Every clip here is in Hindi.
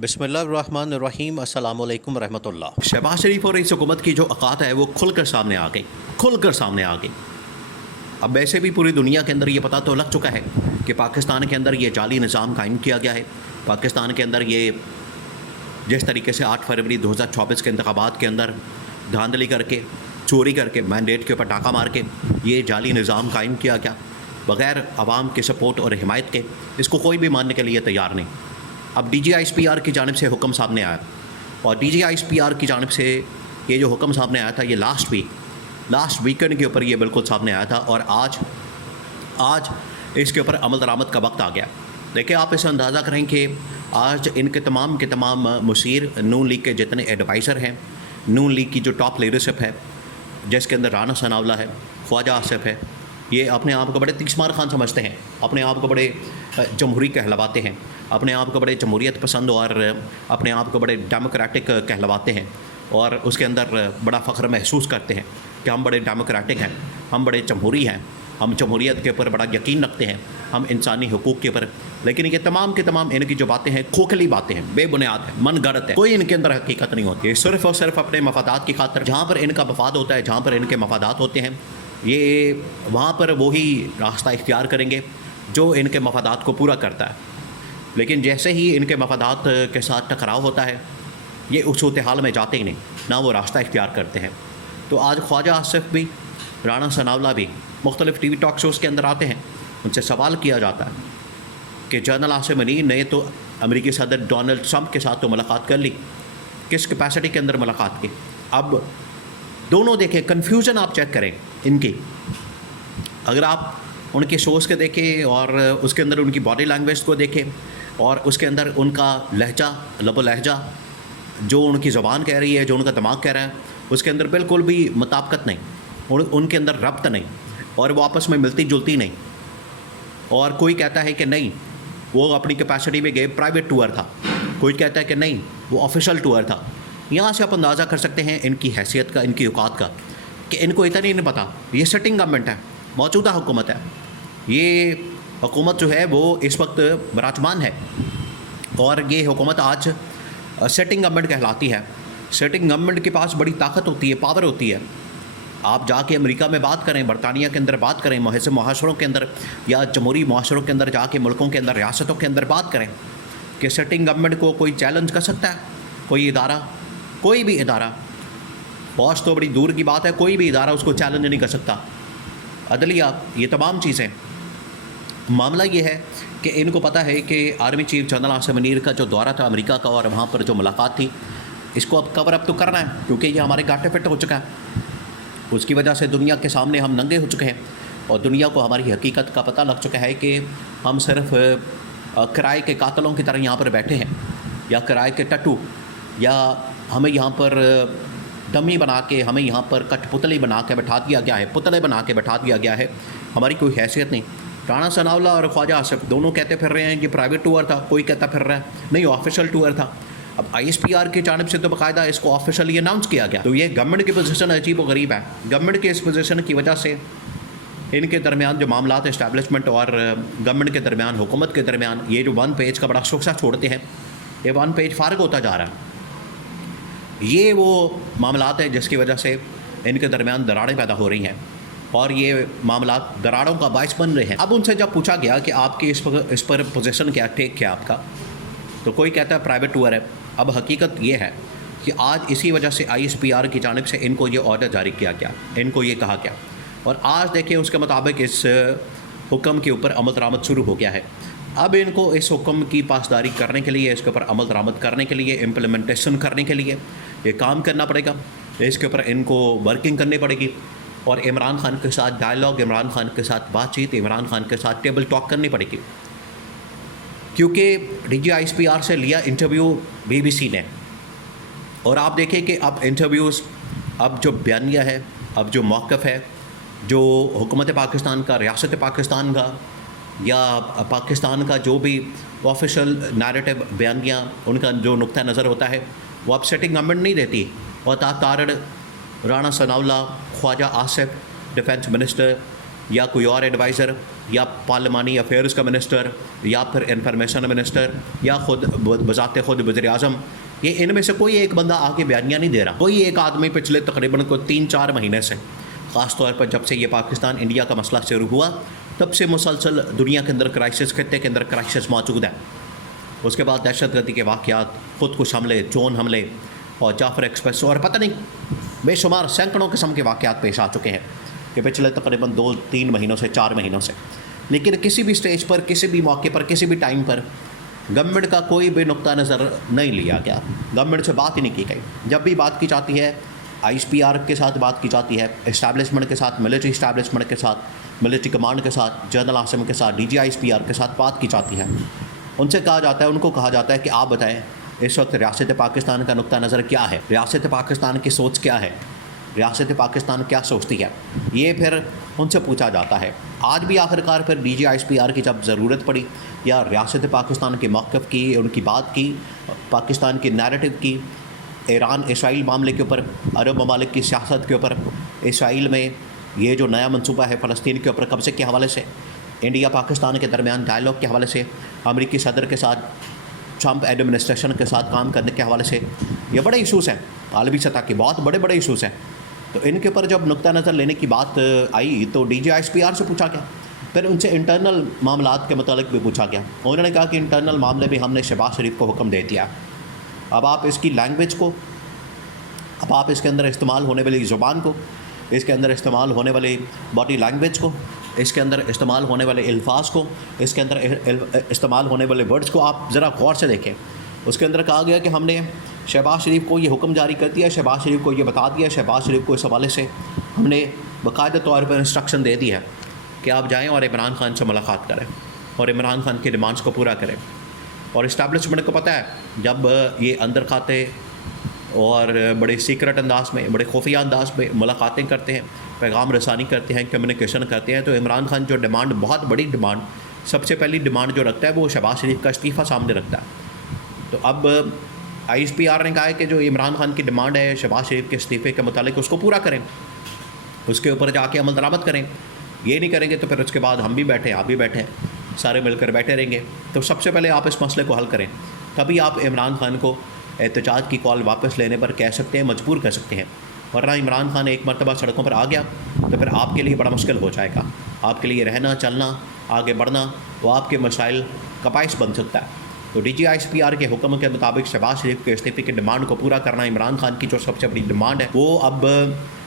बिस्मिल्लाहिर्रहमानिर्रहीम अस्सलामु अलैकुम रहमतुल्लाह। शहबाज शरीफ और इस हुकूमत की जो औकात है वो खुलकर सामने आ गई, खुलकर सामने आ गई। अब वैसे भी पूरी दुनिया के अंदर ये पता तो लग चुका है कि पाकिस्तान के अंदर ये जाली निज़ाम कायम किया गया है। पाकिस्तान के अंदर ये जिस तरीके से 8 फरवरी 2024 के इंतखाबात के अंदर धांधली करके, चोरी करके, मैंडेट के ऊपर टाका मार के ये जाली निज़ाम कायम किया गया बग़ैर आवाम के सपोर्ट और हिमायत के, इसको कोई भी मानने के लिए तैयार नहीं। अब DGISPR की जानिब से हुक्म सामने आया और DGISPR की जानिब से ये जो हुक्म सामने आया था ये लास्ट वीकेंड के ऊपर ये बिल्कुल सामने आया था और आज इसके ऊपर अमल दरामद का वक्त आ गया। देखिए, आप इसे अंदाज़ा करें कि आज इनके तमाम के तमाम मुशीर, नून लीग के जितने एडवाइज़र हैं, नून लीग की जो टॉप लीडरशिप है जिसके अंदर राना सनाउल्लाह है, ख्वाजा आसिफ है, ये अपने आप को बड़े तीसमार खान समझते हैं, अपने आप को बड़े जमहूरी कहलवाते हैं, अपने आप को बड़े जमहूरियत पसंद और अपने आप को बड़े डेमोक्रेटिक कहलवाते हैं और उसके अंदर बड़ा फ़ख्र महसूस करते हैं कि हम बड़े डेमोक्रेटिक हैं, हम बड़े जमहूरी हैं, हम जमहूरियत के ऊपर बड़ा यकीन रखते हैं, हम इंसानी हुकूक़ के ऊपर। लेकिन ये तमाम के तमाम इनकी जो बातें हैं खोखली बातें हैं, बेबुनियाद है, मन गढ़ंत है, कोई इनके अंदर हकीकत नहीं होती है। सिर्फ़ और सिर्फ अपने मफादात की खातिर, जहाँ पर इनका मफाद होता है, जहाँ पर इनके मफादात होते हैं, ये वहाँ पर वही रास्ता इख्तियार करेंगे जो इनके मफादात को पूरा करता है। लेकिन जैसे ही इनके मफादात के साथ टकराव होता है ये उस सूरत हाल में जाते ही नहीं, ना वो रास्ता इख्तियार करते हैं। तो आज ख्वाजा आसिफ भी, राना सनाउल्लाह भी मुख्तलिफ़ TV टॉक शोज़ के अंदर आते हैं, उनसे सवाल किया जाता है कि जनरल आसिम मुनीर ने तो अमेरिकी सदर डोनाल्ड ट्रंप के साथ तो मुलाकात कर ली, किस कैपेसिटी के अंदर मुलाकात की। अब दोनों देखें, कन्फ्यूज़न आप चेक करें इनकी, अगर आप उनके शोज़ के देखें और उसके अंदर उनकी बॉडी लैंग्वेज को देखें और उसके अंदर उनका लहजा, लबो लहजा, जो उनकी ज़बान कह रही है, जो उनका दिमाग कह रहा है, उसके अंदर बिल्कुल भी मुताबिकत नहीं, उनके अंदर रब्त नहीं और वो आपस में मिलती जुलती नहीं। और कोई कहता है कि नहीं वो अपनी कैपेसिटी में गए, प्राइवेट टूर था, कोई कहता है कि नहीं वो ऑफिशियल टूर था। यहाँ से आप अंदाज़ा कर सकते हैं इनकी हैसियत का, इनकी औकात का, कि इनको इतना नहीं पता ये सिटिंग गवर्नमेंट है, मौजूदा हुकूमत है, ये हुकूमत जो है वो इस वक्त विराजमान है और ये हुकूमत आज सेटिंग गवर्नमेंट कहलाती है। सेटिंग गवर्नमेंट के पास बड़ी ताकत होती है, पावर होती है। आप जाके अमेरिका में बात करें, बरतानिया के अंदर बात करें, मुआशरों के अंदर या जमहूरी मुआशरों के अंदर जाके, मुल्कों के अंदर, रियासतों के अंदर बात करें कि सेटिंग गवर्नमेंट को कोई चैलेंज कर सकता है, कोई इदारा, कोई भी इदारा, फौज तो बड़ी दूर की बात है, कोई भी इदारा उसको चैलेंज नहीं कर सकता। अदलिया, ये तमाम चीज़ें। मामला ये है कि इनको पता है कि army chief general Asim Munir का जो दौरा था अमेरिका का और वहाँ पर जो मुलाकात थी, इसको अब कवर अप तो करना है क्योंकि ये हमारे गांठे फिट हो चुका है। उसकी वजह से दुनिया के सामने हम नंगे हो चुके हैं और दुनिया को हमारी हकीकत का पता लग चुका है कि हम सिर्फ किराए के कातलों की तरह यहाँ पर बैठे हैं या किराए के टट्टू, या हमें यहाँ पर डमी बना के, हमें यहाँ पर कठपुतली बना के बैठा दिया गया है, पुतले बना के बैठा दिया गया है, हमारी कोई हैसियत नहीं। राना सनाउल्लाह और ख्वाजा आसिफ दोनों कहते फिर रहे हैं कि प्राइवेट टूर था, कोई कहता फिर रहा है नहीं ऑफिशियल टूर था। अब ISPR की जानिब से तो बाकायदा इसको ऑफिशियली अनाउंस किया गया। तो ये गवर्नमेंट की पोजीशन अजीब व गरीब है। गवर्नमेंट की इस पोजीशन की वजह से इनके दरमियान जो मामलात इस्टेब्लिशमेंट और गवर्नमेंट के दरमियान, हुकूमत के दरमियान, ये जो 1 पेज का बड़ा सुखसा छोड़ते हैं, ये 1 पेज फारग होता जा रहा है। ये वो मामलात हैं जिसकी वजह से इनके दरमियान दरारें पैदा हो रही हैं और ये मामलात दरारों का बायस बन रहे हैं। अब उनसे जब पूछा गया कि आपकी इस पर पोजीशन क्या, टेक क्या आपका, तो कोई कहता है प्राइवेट टूर है। अब हकीकत ये है कि आज इसी वजह से ISPR की जानिब से इनको ये ऑर्डर जारी किया गया, इनको ये कहा गया और आज देखिए उसके मुताबिक इस हुक्म के ऊपर अमल दरामद शुरू हो गया है। अब इनको इस हुक्म की पासदारी करने के लिए, इसके ऊपर अमल दरामद करने के लिए, इम्प्लीमेंटेशन करने के लिए ये काम करना पड़ेगा, इसके ऊपर इनको वर्किंग करनी पड़ेगी और इमरान खान के साथ डायलॉग, इमरान खान के साथ बातचीत, इमरान खान के साथ टेबल टॉक करनी पड़ेगी। क्योंकि DGISPR से लिया इंटरव्यू BBC ने और आप देखें कि अब इंटरव्यूज़, अब जो बयानिया है, अब जो मौक़िफ़ है, जो हुकूमत पाकिस्तान का, रियासत पाकिस्तान का या पाकिस्तान का जो भी ऑफिशियल नैरेटिव बयानिया, उनका जो नुक्ता नज़र होता है वो अब सेटिंग गवर्नमेंट नहीं देती और तारण राना सनाउल्लाह, ख्वाजा आसिफ, डिफेंस मिनिस्टर या कोई और एडवाइज़र या पार्लिमानी अफेयर्स का मिनिस्टर या फिर इंफॉर्मेशन मिनिस्टर या खुद बजाते खुद वज़ीर-ए-आज़म, ये इनमें से कोई एक बंदा आके बयानिया नहीं दे रहा। कोई एक आदमी पिछले तकरीबन को 3-4 महीने से, ख़ास तौर पर जब से ये पाकिस्तान इंडिया का मसला शुरू हुआ, तब से मुसलसल दुनिया के अंदर क्राइसिस, खत्ते के अंदर क्राइसिस मौजूद है। उसके बाद दहशतगर्दी के वाक़यात, खुदकुश हमले, ड्रोन हमले और जाफर एक्सप्रेस और पता नहीं बेशुमार सैकड़ों किस्म के वाक़यात पेश आ चुके हैं कि पिछले तकरीबन 2-3 महीनों से, 4 महीनों से। लेकिन किसी भी स्टेज पर, किसी भी मौके पर, किसी भी टाइम पर गवर्नमेंट का कोई भी नुक्ता नज़र नहीं लिया गया। गवर्नमेंट से बात ही नहीं की गई। जब भी बात की जाती है ISPR के साथ बात की जाती है, इस्टेब्लिशमेंट के साथ, मिलिट्री इस्टेब्लिशमेंट के साथ, मिलिट्री कमांड के साथ, जनरल आसिम के साथ, DG ISPR के साथ बात की जाती है। उनसे कहा जाता है, उनको कहा जाता है कि आप बताएं इस वक्त रियासत पाकिस्तान का नुक्ता नज़र क्या है, रियासत पाकिस्तान की सोच क्या है, रियासत पाकिस्तान क्या सोचती है, ये फिर उनसे पूछा जाता है। आज भी आखिरकार फिर DG ISPR की जब ज़रूरत पड़ी या रियासत पाकिस्तान के मौक़िफ़ की, उनकी बात की, पाकिस्तान की नैरेटिव की, ईरान इसराइल मामले के ऊपर, अरब ममालिक की सियासत के ऊपर, इसराइल में ये जो नया मनसूबा है फ़लस्तीन के ऊपर कब्ज़े के हवाले से, इंडिया पाकिस्तान के दरमियान डायलॉग के हवाले से, अमरीकी सदर के साथ, ट्रंप एडमिनिस्ट्रेशन के साथ काम करने के हवाले से, ये बड़े इशूज़ हैं, आलमी सतह के बहुत बड़े बड़े इशूज़ हैं। तो इनके ऊपर जब नुक्ता नज़र लेने की बात आई तो DG ISPR से पूछा गया, फिर उनसे इंटरनल मामलात के मुतालिक भी पूछा गया। उन्होंने कहा कि इंटरनल मामले में हमने शहबाज शरीफ को हुक्म दे दिया। अब आप इसकी लैंग्वेज को, अब आप इसके अंदर इस्तेमाल होने वाली ज़ुबान को, इसके अंदर इस्तेमाल होने वाली बॉडी लैंग्वेज को, इसके अंदर इस्तेमाल होने वाले अल्फाज को, इसके अंदर इस्तेमाल होने वाले वर्ड्स को आप ज़रा गौर से देखें। उसके अंदर कहा गया कि हमने शहबाज शरीफ को ये हुक्म जारी कर दिया, शहबाज शरीफ को ये बता दिया, शहबाज शरीफ को इस हवाले से हमने बाकायदा तौर पर इंस्ट्रक्शन दे दी है कि आप जाएं और इमरान खान से मुलाकात करें और इमरान खान की डिमांड्स को पूरा करें। और इस्टेब्लिशमेंट को पता है जब ये अंदर खाते और बड़े सीक्रेट अंदाज में, बड़े खुफिया अंदाज में मुलाकातें करते हैं, पैगाम रसानी करते हैं, कम्युनिकेशन करते हैं, तो इमरान खान जो डिमांड, बहुत बड़ी डिमांड, सबसे पहली डिमांड जो रखता है वो शहबाज शरीफ का इस्तीफ़ा सामने रखता है। तो अब ISPR ने कहा है कि जो इमरान खान की डिमांड है शहबाज शरीफ के इस्तीफ़े के मुतालिक, उसको पूरा करें, उसके ऊपर जाके अमल दरामद करें। ये नहीं करेंगे तो फिर उसके बाद हम भी बैठे, आप भी बैठे, सारे मिलकर बैठे रहेंगे। तो सबसे पहले आप इस मसले को हल करें, तभी आप इमरान खान को एहतजाज की कॉल वापस लेने पर कह सकते हैं, मजबूर कर सकते हैं। वरना इमरान खान एक मरतबा सड़कों पर आ गया तो फिर आपके लिए बड़ा मुश्किल हो जाएगा। आपके लिए रहना, चलना, आगे बढ़ना, वो आपके मसाइल का बाइस बन सकता है। तो DG ISPR के हुक्म के मुताबिक शहबाज शरीफ के इस्तीफ़े की डिमांड को पूरा करना इमरान खान की जो सबसे बड़ी डिमांड है, वो अब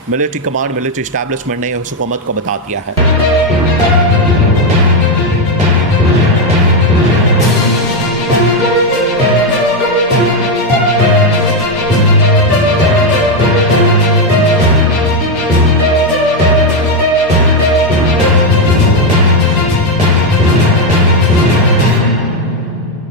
मिलिट्री कमांड, मिलिट्री इस्टेब्लिशमेंट ने उस हुकूमत को बता दिया है।